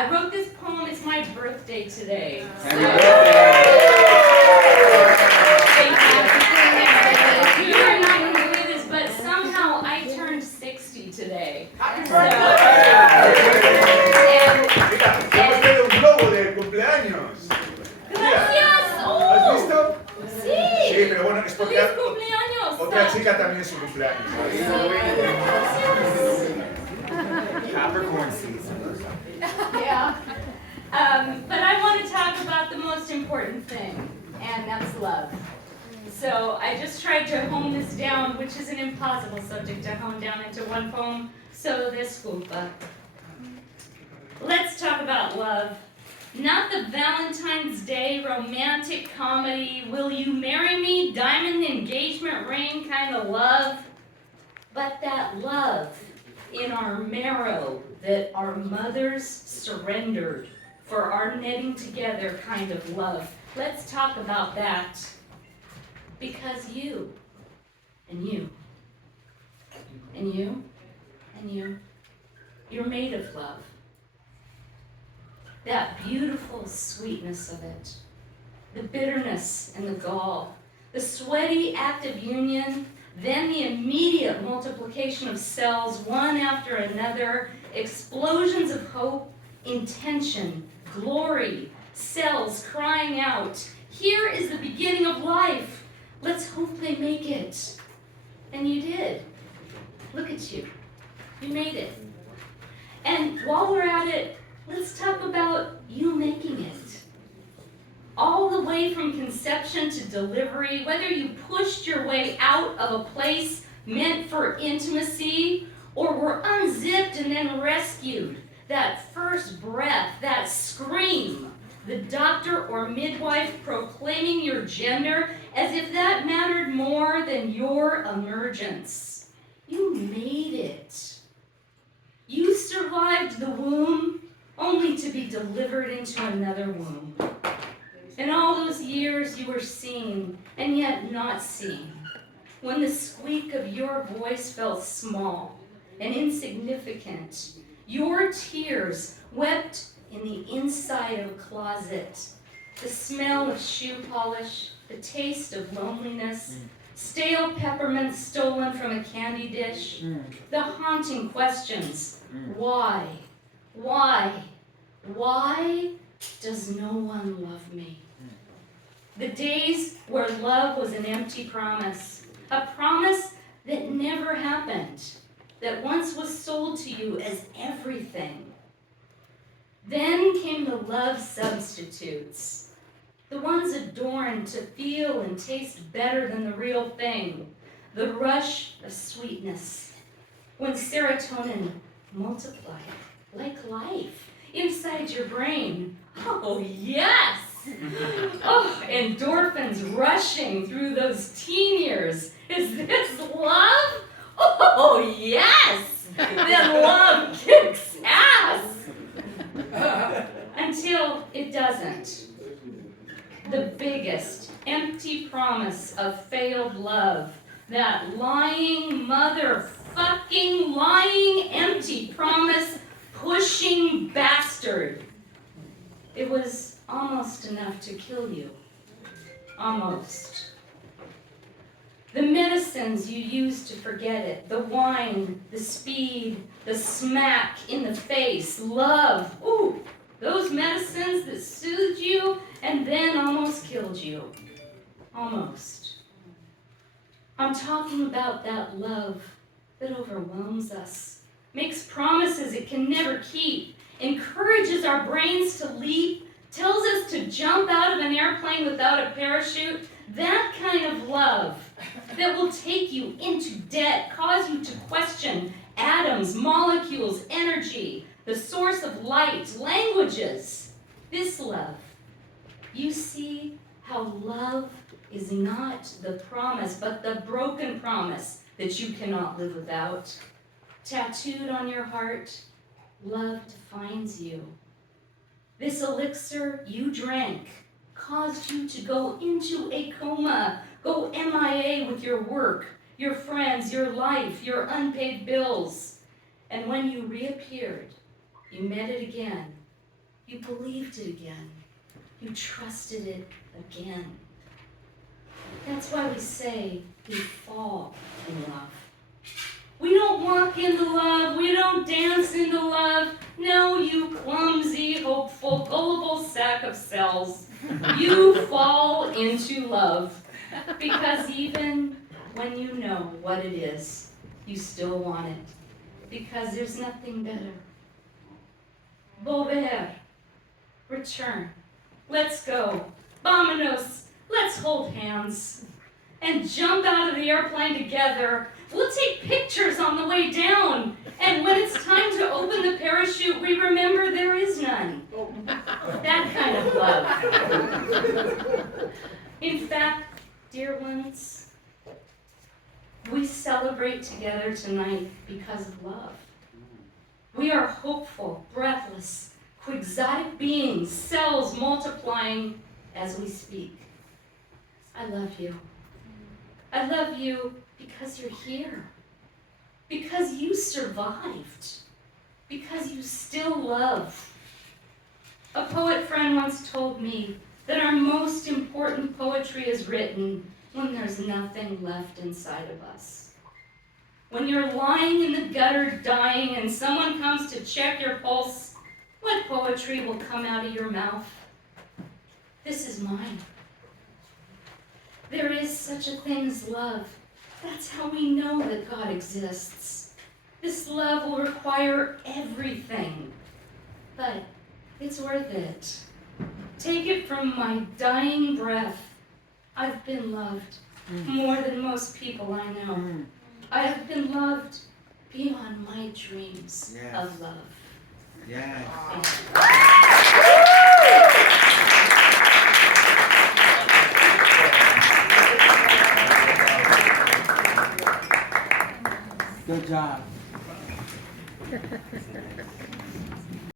I wrote this poem, it's my birthday today. Happy birthday! You are not going to believe this, but somehow I turned 60 today. Happy birthday! Mira, hemos hecho un globo de cumpleaños. Gracias. ¿Has Oh, visto? sí. Sí, pero bueno, es porque Feliz cumpleaños. otra chica también es su cumpleaños. Capricorn season. Yeah. But I want to talk about the most important thing, and that's love. So I just tried to hone this down, which is an impossible subject to hone down into one poem. So disculpa. Let's talk about love. Not the Valentine's Day romantic comedy, will you marry me, diamond engagement ring kind of love, but that love in our marrow that our mothers surrendered for our knitting together kind of love. Let's talk about that. Because you, and you, and you, and you, you're made of love. That beautiful sweetness of it, the bitterness and the gall, the sweaty active union, then the immediate multiplication of cells, one after another, explosions of hope, intention, glory, cells crying out, here is the beginning of life. Let's hope they make it. And you did. Look at you. You made it. And while we're at it, let's talk about you making it. All the way from conception to delivery, whether you pushed your way out of a place meant for intimacy, or were unzipped and then rescued, that first breath, that scream, the doctor or midwife proclaiming your gender as if that mattered more than your emergence. You made it. You survived the womb only to be delivered into another womb. In all those years you were seen and yet not seen. When the squeak of your voice felt small and insignificant, your tears wept in the inside of a closet. The smell of shoe polish, the taste of loneliness, stale peppermint stolen from a candy dish, the haunting questions, why? Why? Why does no one love me? The days where love was an empty promise, a promise that never happened, that once was sold to you as everything. Then came the love substitutes, the ones adorned to feel and taste better than the real thing, the rush of sweetness, when serotonin multiplied like life inside your brain. Oh, yes! Oh, endorphins rushing through those teen years. Is this love? Oh, yes! Then love kicks ass! Until it doesn't. The biggest empty promise of failed love, that lying, motherfucking lying, empty promise, pushing bastard. It was almost enough to kill you. Almost. The medicines you used to forget it, the wine, the speed, the smack in the face, love, ooh, those medicines that soothed you and then almost killed you. Almost. I'm talking about that love that overwhelms us, makes promises it can never keep, encourages our brains to leap, tells us to jump out of an airplane without a parachute. That kind of love that will take you into debt, cause you to question atoms, molecules, energy, the source of light, languages. This love. You see how love is not the promise, but the broken promise that you cannot live without. Tattooed on your heart, love defines you. This elixir you drank caused you to go into a coma, go MIA with your work, your friends, your life, your unpaid bills. And when you reappeared, you met it again, You believed it again. You trusted it again. That's why we say we fall in love. We don't walk into love. We don't dance into love. No, you clumsy, hopeful, gullible sack of cells. You fall into love because even when you know what it is, you still want it because there's nothing better. Volver. Return. Let's go. Vámonos. Let's hold hands and jump out of the airplane together. We'll take pictures on the way down. And when it's time to open the parachute, we remember there is none. That kind of love. In fact, dear ones, we celebrate together tonight because of love. We are hopeful, breathless, quixotic beings, cells multiplying as we speak. I love you. I love you because you're here. Because you survived. Because you still love. A poet friend once told me that our most important poetry is written when there's nothing left inside of us. When you're lying in the gutter dying and someone comes to check your pulse, what poetry will come out of your mouth? This is mine. There is such a thing as love. That's how we know that God exists. This love will require everything, but it's worth it. Take it from my dying breath. I've been loved more than most people I know. I have been loved beyond my dreams of love. Yes. Good job.